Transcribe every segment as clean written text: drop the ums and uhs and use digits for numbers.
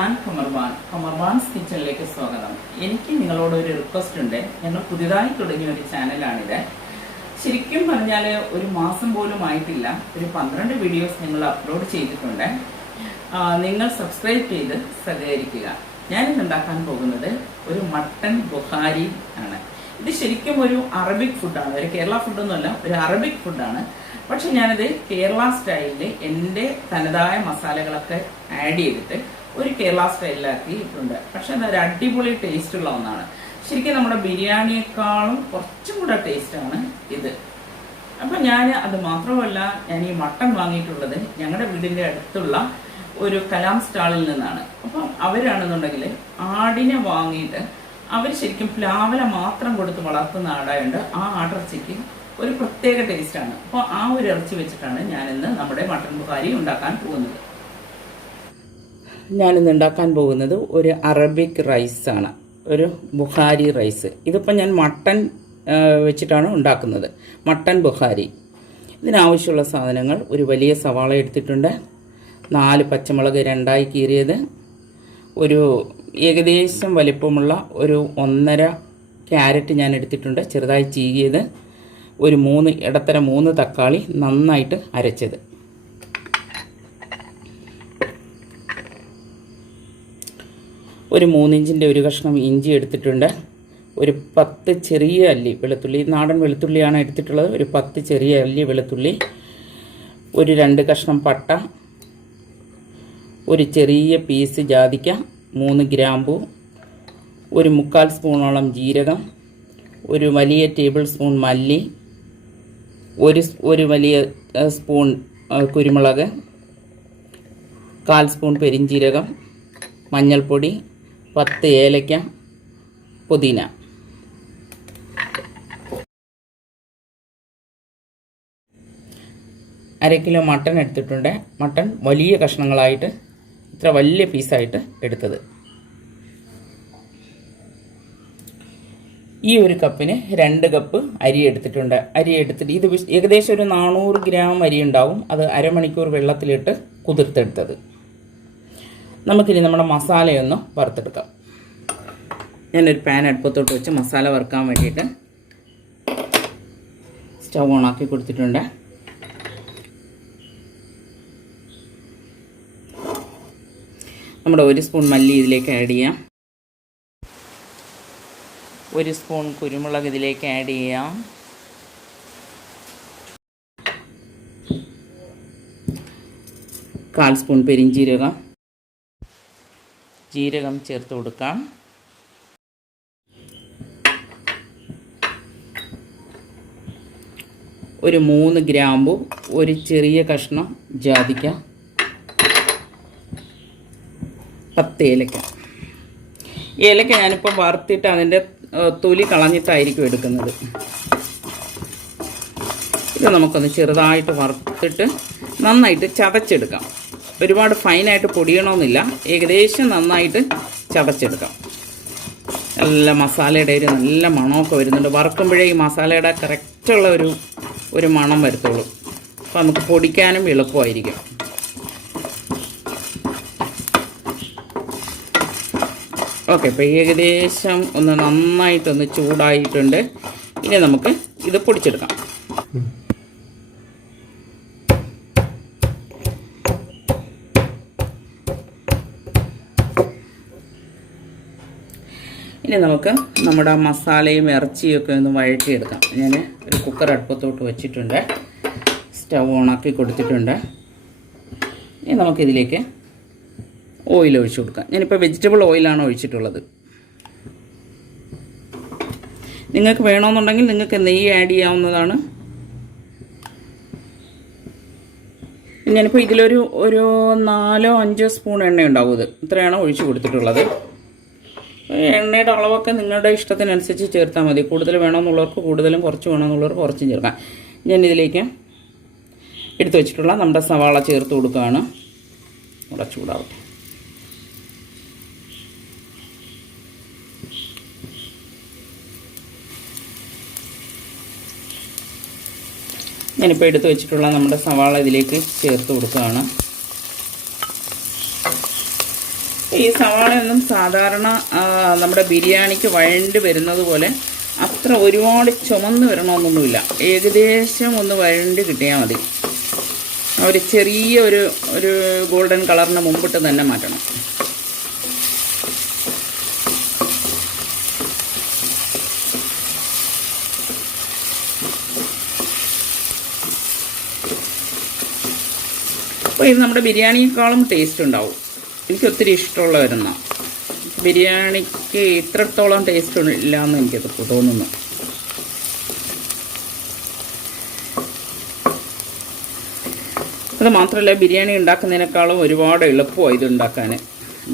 ഞാൻ കമർവാൻസ് കിച്ചണിലേക്ക് സ്വാഗതം. എനിക്ക് നിങ്ങളോട് ഒരു റിക്വസ്റ്റ് ഉണ്ട്. ഞങ്ങൾ പുതിയതായി തുടങ്ങിയ ഒരു ചാനലാണിത്. ശരിക്കും പറഞ്ഞാൽ ഒരു മാസം പോലും ആയിട്ടില്ല. ഒരു 12 വീഡിയോസ് ഞങ്ങൾ അപ്ലോഡ് ചെയ്തിട്ടുണ്ട്. നിങ്ങൾ സബ്സ്ക്രൈബ് ചെയ്ത് സഹകരിക്കുക. ഞാനിന്ന് ഉണ്ടാക്കാൻ പോകുന്നത് ഒരു മട്ടൻ ബുഹാരി ആണ്. ഇത് ശരിക്കും ഒരു അറബിക് ഫുഡാണ്, ഒരു കേരള ഫുഡൊന്നുമല്ല, ഒരു അറബിക് ഫുഡാണ്. പക്ഷെ ഞാനത് കേരള സ്റ്റൈലിൽ എൻ്റെ തനതായ മസാലകളൊക്കെ ആഡ് ചെയ്തിട്ട് ഒരു കേരള സ്റ്റൈലിലാക്കിയിട്ടുണ്ട്. പക്ഷെ അതൊരു അടിപൊളി ടേസ്റ്റുള്ള ഒന്നാണ്. ശരിക്കും നമ്മുടെ ബിരിയാണിയേക്കാളും കുറച്ചും കൂടെ ടേസ്റ്റാണ് ഇത്. അപ്പം ഞാൻ അത് മാത്രമല്ല, ഞാൻ ഈ മട്ടൺ വാങ്ങിയിട്ടുള്ളത് ഞങ്ങളുടെ വീടിൻ്റെ അടുത്തുള്ള ഒരു കലാം സ്റ്റാളിൽ നിന്നാണ്. അപ്പം അവരാണെന്നുണ്ടെങ്കിൽ ആടിനെ വാങ്ങിയിട്ട് അവർ ശരിക്കും പ്ലാവല മാത്രം കൊടുത്ത് വളർത്തുന്ന ആടായുണ്ട്. ആ ആടിറച്ചിക്ക് ഒരു പ്രത്യേക ടേസ്റ്റാണ്. അപ്പോൾ ആ ഒരു ഇറച്ചി വെച്ചിട്ടാണ് ഞാനിന്ന് നമ്മുടെ മട്ടൻ ബുഹാരി ഉണ്ടാക്കാൻ പോകുന്നത്. ഞാനിന്ന് ഉണ്ടാക്കാൻ പോകുന്നത് ഒരു അറബിക് റൈസാണ്, ഒരു ബുഹാരി റൈസ്. ഇതിപ്പോൾ ഞാൻ മട്ടൻ വെച്ചിട്ടാണ് ഉണ്ടാക്കുന്നത്, മട്ടൻ ബുഹാരി. ഇതിനാവശ്യമുള്ള സാധനങ്ങൾ: ഒരു വലിയ സവാള എടുത്തിട്ടുണ്ട്, 4 പച്ചമുളക് 2ആയി കീറിയത്, ഒരു ഏകദേശം വലിപ്പമുള്ള ഒരു 1.5 ക്യാരറ്റ് ഞാൻ എടുത്തിട്ടുണ്ട്, ചെറുതായി ചീകിയത്, ഒരു 3 തക്കാളി നന്നായിട്ട് അരച്ചത്, ഒരു 3 ഇഞ്ചിൻ്റെ ഒരു കഷ്ണം ഇഞ്ചി എടുത്തിട്ടുണ്ട്, ഒരു 10 ചെറിയ അല്ലി വെളുത്തുള്ളി, നാടൻ വെളുത്തുള്ളിയാണ് എടുത്തിട്ടുള്ളത്, ഒരു 10 ചെറിയ അല്ലി വെളുത്തുള്ളി, ഒരു 2 കഷ്ണം പട്ട, ഒരു ചെറിയ പീസ് ജാതിക്ക, 3 ഗ്രാമ്പു, ഒരു 3/4 സ്പൂണോളം ജീരകം, ഒരു വലിയ ടേബിൾ സ്പൂൺ മല്ലി, ഒരു വലിയ സ്പൂൺ കുരുമുളക്, 1/4 സ്പൂൺ പെരിഞ്ജീരകം, മഞ്ഞൾപ്പൊടി, 10 ഏലക്ക, പുതിന. അര കിലോ മട്ടൺ എടുത്തിട്ടുണ്ട്. മട്ടൺ വലിയ കഷ്ണങ്ങളായിട്ട്, ഇത്ര വലിയ പീസായിട്ട് എടുത്തത്. ഈ ഒരു കപ്പിന് 2 കപ്പ് അരി എടുത്തിട്ടുണ്ട്. അരി എടുത്തിട്ട് ഇത് ഏകദേശം ഒരു 400 ഗ്രാം അരി ഉണ്ടാവും. അത് അരമണിക്കൂർ വെള്ളത്തിലിട്ട് കുതിർത്തെടുത്തത്. നമുക്കിനി നമ്മുടെ മസാലയൊന്ന് വറുത്തെടുക്കാം. ഞാനൊരു പാൻ അടുപ്പത്തോട്ട് വെച്ച് മസാല വറുക്കാൻ വേണ്ടിയിട്ട് സ്റ്റവ് ഓണാക്കി കൊടുത്തിട്ടുണ്ട്. നമ്മുടെ 1 സ്പൂൺ മല്ലി ഇതിലേക്ക് ആഡ് ചെയ്യാം, 1 സ്പൂൺ കുരുമുളക് ഇതിലേക്ക് ആഡ് ചെയ്യാം, 1/4 സ്പൂൺ പെരിഞ്ജീരകം, ജീരകം ചേർത്ത് കൊടുക്കാം, ഒരു 3 ഗ്രാമ്പു, ഒരു ചെറിയ കഷ്ണം ജാതിക്ക, 10 ഏലക്ക. ഏലക്ക ഞാനിപ്പോൾ വറുത്തിട്ട് അതിൻ്റെ തൊലി കളഞ്ഞിട്ടായിരിക്കും എടുക്കുന്നത്. ഇത് നമുക്കൊന്ന് ചെറുതായിട്ട് വറുത്തിട്ട് നന്നായിട്ട് ചതച്ചെടുക്കാം. ഒരുപാട് ഫൈനായിട്ട് പൊടിയണമെന്നില്ല, ഏകദേശം നന്നായിട്ട് ചതച്ചെടുക്കാം. നല്ല മസാലയുടെ ഒരു നല്ല മണമൊക്കെ വരുന്നുണ്ട്. വറുക്കുമ്പോഴേ ഈ മസാലയുടെ കറക്റ്റുള്ള ഒരു മണം വരത്തുള്ളൂ. അപ്പോൾ നമുക്ക് പൊടിക്കാനും എളുപ്പമായിരിക്കും. ഓക്കെ, ഇപ്പോൾ ഏകദേശം ഒന്ന് നന്നായിട്ടൊന്ന് ചൂടായിട്ടുണ്ട്. ഇനി നമുക്ക് ഇത് പൊടിച്ചെടുക്കാം. ഇനി നമുക്ക് നമ്മുടെ മസാലയും ഇറച്ചിയൊക്കെ ഒന്ന് വഴറ്റിയെടുക്കാം. ഞാൻ ഒരു കുക്കർ അടുപ്പത്തോട്ട് വെച്ചിട്ടുണ്ട്, സ്റ്റവ് ഓണാക്കി കൊടുത്തിട്ടുണ്ട്. ഇനി നമുക്കിതിലേക്ക് ഓയിൽ ഒഴിച്ചു കൊടുക്കാം. ഞാനിപ്പോൾ വെജിറ്റബിൾ ഓയിലാണ് ഒഴിച്ചിട്ടുള്ളത്. നിങ്ങൾക്ക് വേണമെന്നുണ്ടെങ്കിൽ നിങ്ങൾക്ക് നെയ്യ് ആഡ് ചെയ്യാവുന്നതാണ്. ഞാനിപ്പോൾ ഇതിലൊരു 4-5 സ്പൂൺ എണ്ണ ഉണ്ടാവും. ഇത് ഇത്രയാണ് ഒഴിച്ചു കൊടുത്തിട്ടുള്ളത്. എണ്ണയുടെ അളവൊക്കെ നിങ്ങളുടെ ഇഷ്ടത്തിനനുസരിച്ച് ചേർത്താൽ മതി. കൂടുതൽ വേണമെന്നുള്ളവർക്ക് കൂടുതലും, കുറച്ച് വേണമെന്നുള്ളവർക്ക് കുറച്ചും ചേർക്കാം. ഞാനിതിലേക്ക് എടുത്തു വെച്ചിട്ടുള്ള നമ്മുടെ സവാള ചേർത്ത് കൊടുക്കുകയാണ്. ഇവിടെ ചൂടാവട്ടെ. ഞാനിപ്പോൾ എടുത്തു വെച്ചിട്ടുള്ള നമ്മുടെ സവാള ഇതിലേക്ക് ചേർത്ത് കൊടുക്കുകയാണ്. ഈ സവാളയൊന്നും സാധാരണ നമ്മുടെ ബിരിയാണിക്ക് വഴണ്ട് വരുന്നത് പോലെ അത്ര ഒരുപാട് ചുമന്ന് വരണമെന്നൊന്നുമില്ല. ഏകദേശം ഒന്ന് വഴണ്ട് കിട്ടിയാൽ മതി. ഒരു ചെറിയ ഒരു ഗോൾഡൻ കളറിന് മുമ്പിട്ട് തന്നെ മാറ്റണം. അപ്പോൾ ഇത് നമ്മുടെ ബിരിയാണിയേക്കാളും ടേസ്റ്റ് ഉണ്ടാവും. എനിക്ക് ഒത്തിരി ഇഷ്ടമുള്ള വരുന്ന ബിരിയാണിക്ക് ഇത്രത്തോളം ടേസ്റ്റ് ഇല്ല എന്ന് എനിക്കത് തോന്നുന്നു. അത് മാത്രമല്ല, ബിരിയാണി ഉണ്ടാക്കുന്നതിനേക്കാളും ഒരുപാട് എളുപ്പമാണ് ഇത് ഉണ്ടാക്കാൻ.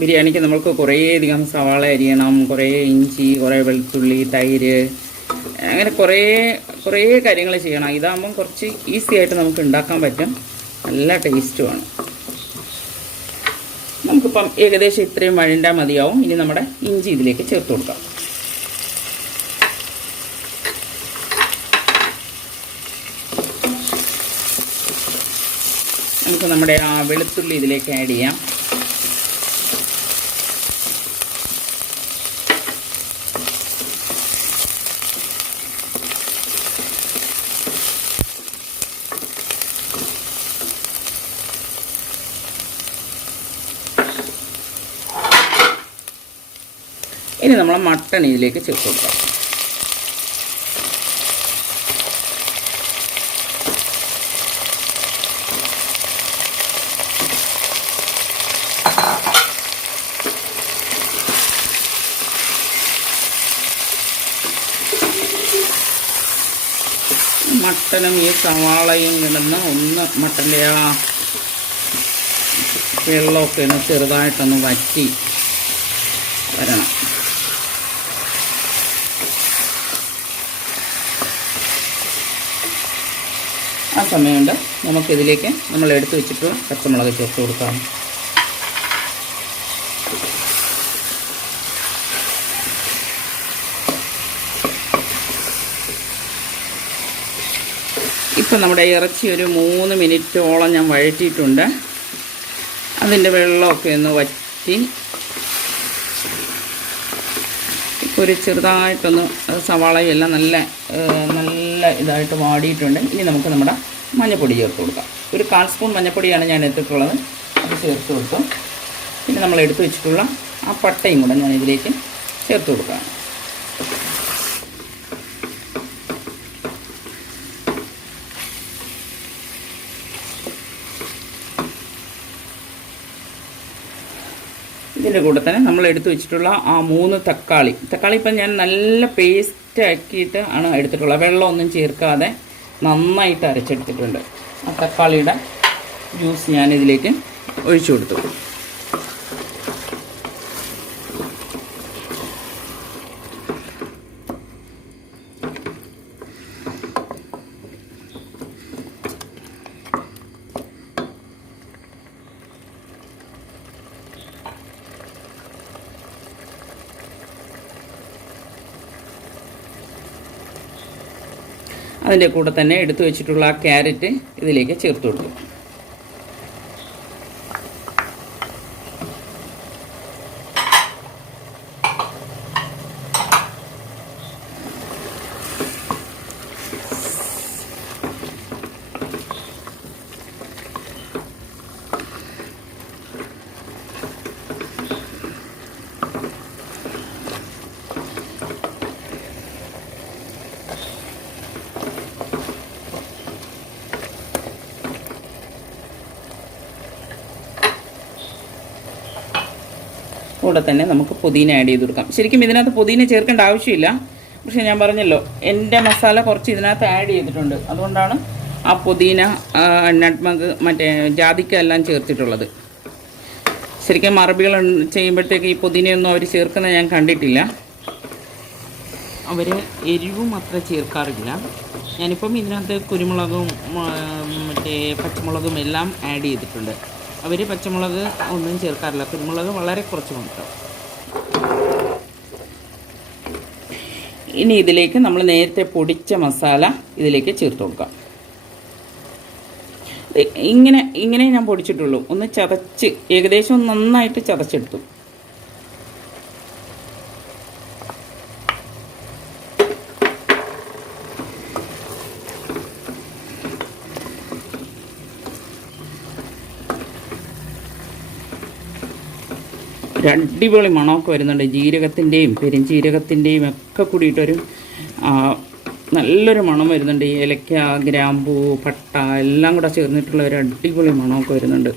ബിരിയാണിക്ക് നമ്മൾക്ക് കുറേയധികം സവാള അരിയണം, കുറേ ഇഞ്ചി, കുറേ വെളുത്തുള്ളി, തൈര്, അങ്ങനെ കുറേ കാര്യങ്ങൾ ചെയ്യണം. ഇതാകുമ്പം കുറച്ച് ഈസി ആയിട്ട് നമുക്ക് ഉണ്ടാക്കാൻ പറ്റും. നല്ല ടേസ്റ്റുമാണ്. നമുക്കിപ്പം ഏകദേശം ഇത്രയും വഴണ്ടാൽ മതിയാവും. ഇനി നമ്മുടെ ഇഞ്ചി ഇതിലേക്ക് ചേർത്ത് കൊടുക്കാം. നമുക്ക് നമ്മുടെ വെളുത്തുള്ളി ഇതിലേക്ക് ആഡ് ചെയ്യാം. ഇനി നമ്മൾ മട്ടൺ ഇതിലേക്ക് ചേർത്ത് കൊടുക്കാം. മട്ടനും ഈ സവാളയും കിടന്ന് ഒന്ന് മട്ടൻ്റെ ആ വെള്ളമൊക്കെ ഒന്ന് ചെറുതായിട്ടൊന്ന് വറ്റി വരണം. ആ സമയം കൊണ്ട് നമുക്കിതിലേക്ക് നമ്മൾ എടുത്ത് വെച്ചിട്ട് പച്ചമുളക് ചേർത്ത് കൊടുക്കാം. ഇപ്പം നമ്മുടെ ഇറച്ചി ഒരു 3 മിനിറ്റോളം ഞാൻ വഴറ്റിയിട്ടുണ്ട്. അതിൻ്റെ വെള്ളമൊക്കെ ഒന്ന് വറ്റി ഇപ്പോൾ ഒരു ചെറുതായിട്ടൊന്ന് സവാളയും എല്ലാം നല്ല ഇതായിട്ട് വാടിയിട്ടുണ്ട്. ഇനി നമുക്ക് നമ്മുടെ മഞ്ഞൾപ്പൊടി ചേർത്ത് കൊടുക്കാം. ഒരു 1/4 സ്പൂൺ മഞ്ഞൾപ്പൊടിയാണ് ഞാൻ എടുത്തിട്ടുള്ളത്. അത് ചേർത്ത് കൊടുത്തു. പിന്നെ നമ്മൾ എടുത്ത് വെച്ചിട്ടുള്ള ആ പട്ടയും കൂടെ ഞാൻ ഇതിലേക്ക് ചേർത്ത് കൊടുക്കാം. ഇതിൻ്റെ കൂടെ തന്നെ നമ്മൾ എടുത്തു വെച്ചിട്ടുള്ള ആ 3 തക്കാളി ഇപ്പം ഞാൻ നല്ല പേസ്റ്റ് ആക്കിയിട്ട് ആണ് എടുത്തിട്ടുള്ളത്. വെള്ളമൊന്നും ചേർക്കാതെ നന്നായിട്ട് അരച്ചെടുത്തിട്ടുണ്ട്. ആ തക്കാളിയുടെ ജ്യൂസ് ഞാൻ ഇതിലേക്ക് ഒഴിച്ചു കൊടുത്തു. അതിൻ്റെ കൂടെ തന്നെ എടുത്തു വെച്ചിട്ടുള്ള ആ ക്യാരറ്റ് ഇതിലേക്ക് ചേർത്ത് കൊടുക്കും. കൂടെ തന്നെ നമുക്ക് പുതിന ആഡ് ചെയ്ത് കൊടുക്കാം. ശരിക്കും ഇതിനകത്ത് പുതിന ചേർക്കേണ്ട ആവശ്യമില്ല. പക്ഷേ ഞാൻ പറഞ്ഞല്ലോ, എൻ്റെ മസാല കുറച്ച് ഇതിനകത്ത് ആഡ് ചെയ്തിട്ടുണ്ട്. അതുകൊണ്ടാണ് ആ പുതിന, നട്ട്മഗ്, മറ്റേ ജാതിക്ക എല്ലാം ചേർത്തിട്ടുള്ളത്. ശരിക്കും അറബികൾ ചെയ്യുമ്പോഴത്തേക്ക് ഈ പുതിനയൊന്നും അവർ ചേർക്കുന്നത് ഞാൻ കണ്ടിട്ടില്ല. അവർ എരിവും അത്ര ചേർക്കാറില്ല. ഞാനിപ്പം ഇതിനകത്ത് കുരുമുളകും മറ്റേ പച്ചമുളകും എല്ലാം ആഡ് ചെയ്തിട്ടുണ്ട്. അവർ പച്ചമുളക് ഒന്നും ചേർക്കാറില്ല. കുരുമുളക് വളരെ കുറച്ച് മാത്രം. ഇനി ഇതിലേക്ക് നമ്മൾ നേരത്തെ പൊടിച്ച മസാല ഇതിലേക്ക് ചേർത്ത് കൊടുക്കാം. ഇങ്ങനെ ഞാൻ പൊടിച്ചിട്ടുള്ളൂ. ഒന്ന് ചതച്ച്, ഏകദേശം നന്നായിട്ട് ചതച്ചെടുത്തു. ഒരു അടിപൊളി മണമൊക്കെ വരുന്നുണ്ട്. ജീരകത്തിൻ്റെയും പെരുംജീരകത്തിൻ്റെയും ഒക്കെ കൂടിയിട്ടൊരു നല്ലൊരു മണം വരുന്നുണ്ട്. ഈ ഏലക്ക, ഗ്രാമ്പൂ, പട്ട എല്ലാം കൂടെ ചേർന്നിട്ടുള്ള ഒരു അടിപൊളി മണമൊക്കെ വരുന്നുണ്ട്.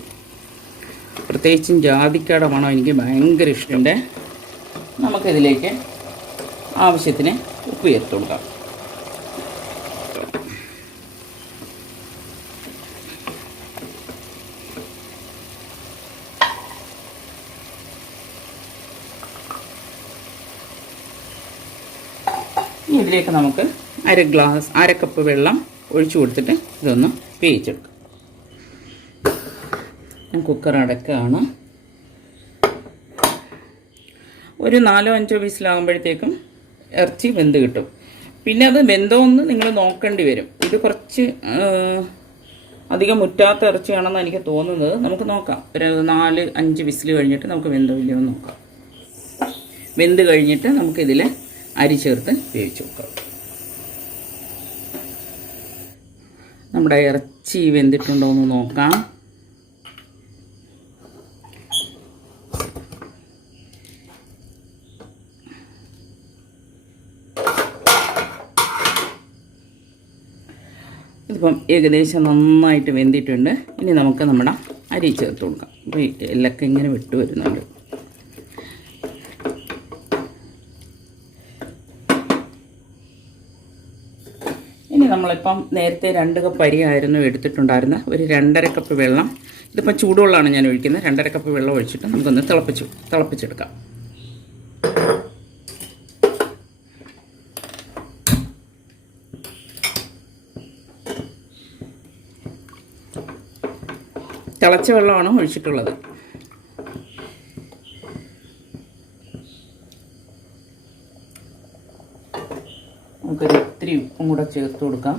പ്രത്യേകിച്ചും ജാതിക്കയുടെ മണം എനിക്ക് ഭയങ്കര ഇഷ്ടമുണ്ട്. നമുക്കിതിലേക്ക് ആവശ്യത്തിന് ഉപ്പ് ചേർത്ത് കൊടുക്കാം. ഇതിലേക്ക് നമുക്ക് അര കപ്പ് വെള്ളം ഒഴിച്ചു കൊടുത്തിട്ട് ഇതൊന്ന് വേവിച്ചെടുക്കാം. ഞാൻ കുക്കർ അടക്കുകയാണ്. ഒരു 4-5 വിസിലാകുമ്പോഴത്തേക്കും ഇറച്ചി വെന്ത് കിട്ടും. പിന്നെ അത് വെന്തോന്ന് നിങ്ങൾ നോക്കേണ്ടി വരും. ഇത് കുറച്ച് അധികം മുറ്റാത്ത ഇറച്ചിയാണെന്ന് എനിക്ക് തോന്നുന്നത്. നമുക്ക് നോക്കാം. ഒരു 4-5 വിസിൽ കഴിഞ്ഞിട്ട് നമുക്ക് വെന്തോ ഇല്ലയോ നോക്കാം. വെന്ത് കഴിഞ്ഞിട്ട് നമുക്കിതിൽ അരി ചേർത്ത് വേവിച്ച് വെക്കാം. നമ്മുടെ ഇറച്ചി വെന്തിട്ടുണ്ടോ എന്ന് നോക്കാം. ഇതിപ്പം ഏകദേശം നന്നായിട്ട് വെന്തിട്ടുണ്ട്. ഇനി നമുക്ക് നമ്മുടെ അരി ചേർത്ത് കൊടുക്കാം. അപ്പോൾ എല്ലൊക്കെ ഇങ്ങനെ വിട്ട് വരുന്നുണ്ട്. ഇനി നമ്മളിപ്പം നേരത്തെ 2 കപ്പ് അരിയായിരുന്നു എടുത്തിട്ടുണ്ടായിരുന്നത്. ഒരു 2.5 കപ്പ് വെള്ളം, ഇതിപ്പം ചൂടുവെള്ളമാണ് ഞാൻ ഒഴിക്കുന്നത്. 2.5 കപ്പ് വെള്ളം ഒഴിച്ചിട്ട് നമുക്കൊന്ന് തിളപ്പിച്ചെടുക്കാം. തിളച്ച വെള്ളമാണ് ഒഴിച്ചിട്ടുള്ളത്. നമുക്കൊരു ഇത്തിരി ഉപ്പും കൂടെ ചേർത്ത് കൊടുക്കാം.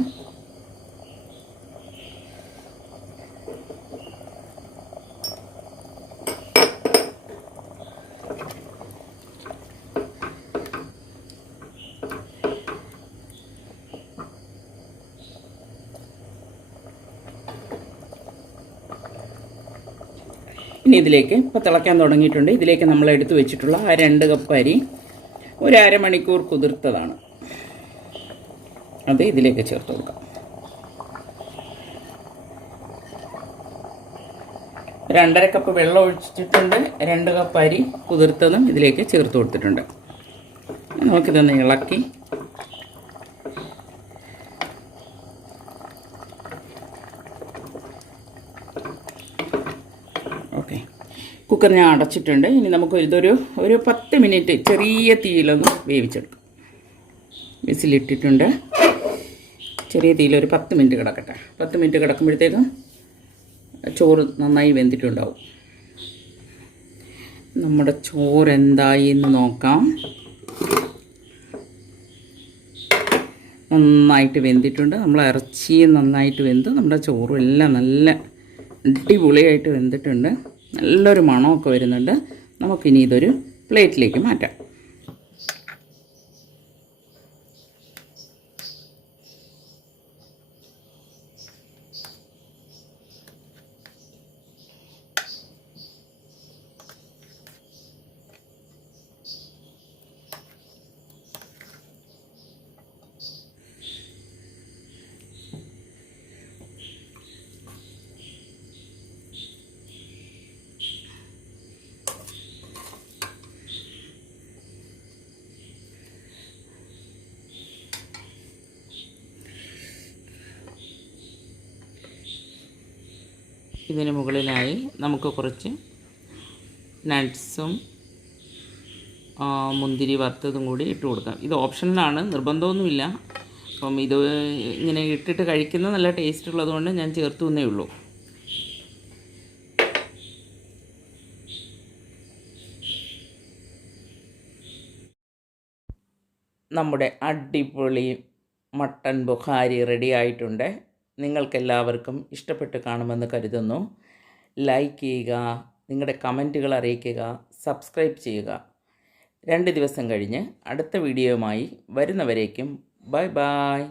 ഇനി ഇതിലേക്ക് ഇപ്പോൾ തിളയ്ക്കാൻ തുടങ്ങിയിട്ടുണ്ട്. ഇതിലേക്ക് നമ്മൾ എടുത്തു വെച്ചിട്ടുള്ള ആ 2 കപ്പ് അരി ഒരു അരമണിക്കൂർ കുതിർത്തതാണ്. അത് ഇതിലേക്ക് ചേർത്ത് കൊടുക്കാം. 2.5 കപ്പ് വെള്ളം ഒഴിച്ചിട്ടുണ്ട്. 2 കപ്പ് അരി കുതിർത്തതും ഇതിലേക്ക് ചേർത്ത് കൊടുത്തിട്ടുണ്ട്. നമുക്കിതൊന്ന് ഇളക്കി ഓക്കെ. കുക്കർ ഞാൻ അടച്ചിട്ടുണ്ട്. ഇനി നമുക്ക് ഒരു 10 മിനിറ്റ് ചെറിയ തീയിലൊന്ന് വേവിച്ചെടുക്കാം. വിസിലിട്ടിട്ടുണ്ട്. ചെറിയ തീയിൽ ഒരു 10 മിനിറ്റ് കിടക്കട്ടെ. 10 മിനിറ്റ് കിടക്കുമ്പോഴത്തേക്കും ചോറ് നന്നായി വെന്തിട്ടുണ്ടാവും. നമ്മുടെ ചോറ് എന്തായി എന്ന് നോക്കാം. നന്നായിട്ട് വെന്തിട്ടുണ്ട്. നമ്മൾ ഇറച്ചിയും നന്നായിട്ട് വെന്ത് നമ്മുടെ ചോറും എല്ലാം നല്ല അടിപൊളിയായിട്ട് വെന്തിട്ടുണ്ട്. നല്ലൊരു മണമൊക്കെ വരുന്നുണ്ട്. നമുക്കിനി ഇതൊരു പ്ലേറ്റിലേക്ക് മാറ്റാം. ഇതിന് മുകളിലായി നമുക്ക് കുറച്ച് നട്ട്സും മുന്തിരി വറുത്തതും കൂടി ഇട്ട് കൊടുക്കാം. ഇത് ഓപ്ഷനിലാണ്, നിർബന്ധമൊന്നുമില്ല. അപ്പം ഇത് ഇങ്ങനെ ഇട്ടിട്ട് കഴിക്കുന്നത് നല്ല ടേസ്റ്റ് ഉള്ളതുകൊണ്ട് ഞാൻ ചേർത്തു എന്നേ ഉള്ളൂ. നമ്മുടെ അടിപൊളി മട്ടൻ ബുഹാരി റെഡി ആയിട്ടുണ്ട്. നിങ്ങൾക്കെല്ലാവർക്കും ഇഷ്ടപ്പെട്ട് കാണുമെന്ന് കരുതുന്നു. ലൈക്ക് ചെയ്യുക, നിങ്ങളുടെ കമൻറ്റുകൾ അറിയിക്കുക, സബ്സ്ക്രൈബ് ചെയ്യുക. 2 ദിവസം കഴിഞ്ഞ് അടുത്ത വീഡിയോയുമായി വരുന്നവരേക്കും ബൈ ബൈ.